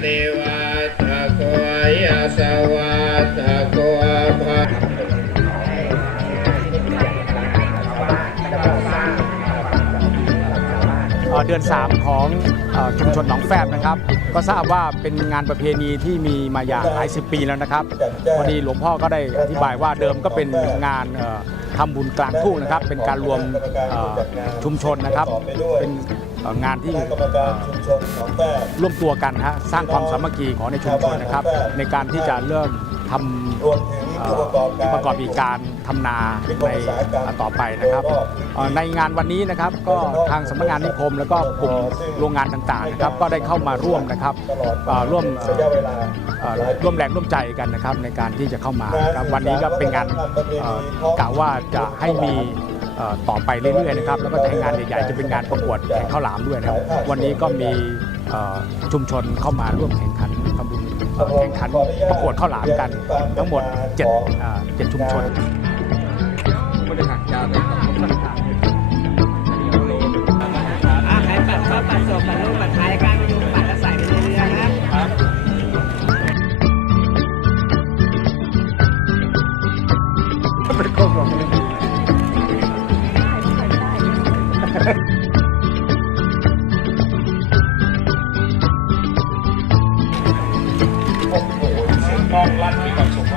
เรวัตโกยสวัตโกภะเดือน 3 ของชุมชนหนองแฟบนะครับ ก็ทราบว่าเป็นงานประเพณีที่มีมาอย่างหลายสิบปีแล้วนะครับพอดีหลวงพ่อก็ได้อธิบายว่าเดิมก็เป็นงานเอ่อทำบุญกลางทุ่งนะครับ เป็นการรวมเอ่อชุมชนนะครับ เป็นเอ่องานที่คณะกรรมการชุมชนหนองแฝกร่วมตัวกันฮะสร้างความสามัคคีของในชุมชนนะครับ ในการที่จะเริ่มทำ รวมถึงเอ่ผู้อประกอบการประกอบกิจการทำนาในต่อไปนะครับเอ่อในงานวันนี้นะครับก็ทางสำนักงานนิคม แล้วก็กลุ่มโรงงานต่างๆนะครับ ก็ได้เข้ามาร่วมนะครับตลอดเอ่อร่วมเอ่ระยะอเวลาเอ่อร่วมแรงร่วมใจกันนะครับ ในการที่จะเข้ามานะครับวันนี้ก็เป็นงานเอ่อกะว่าจะให้มีเอ่อต่อไปเรื่อยๆนะครับแล้วก็จะให้งานใหญ่ๆจะเป็นงานประกวดแข่งข้าวหลามด้วยนะครับ วันนี้ก็มีเอ่อชุมชนเข้ามาร่วมแข่งขันทำบุญเอ่อ แข่งขันประกวดข้าวหลามกันทั้งหมดเจ็ดเอ่อเจ็ดชุมชนอะใครปัดชอบปัดศพปัดลูกปัดท้ายการไปดูปัดแล้วใส่ไปเรื่อยๆนะครับเป็นโคกหลงเลย Park Latvia.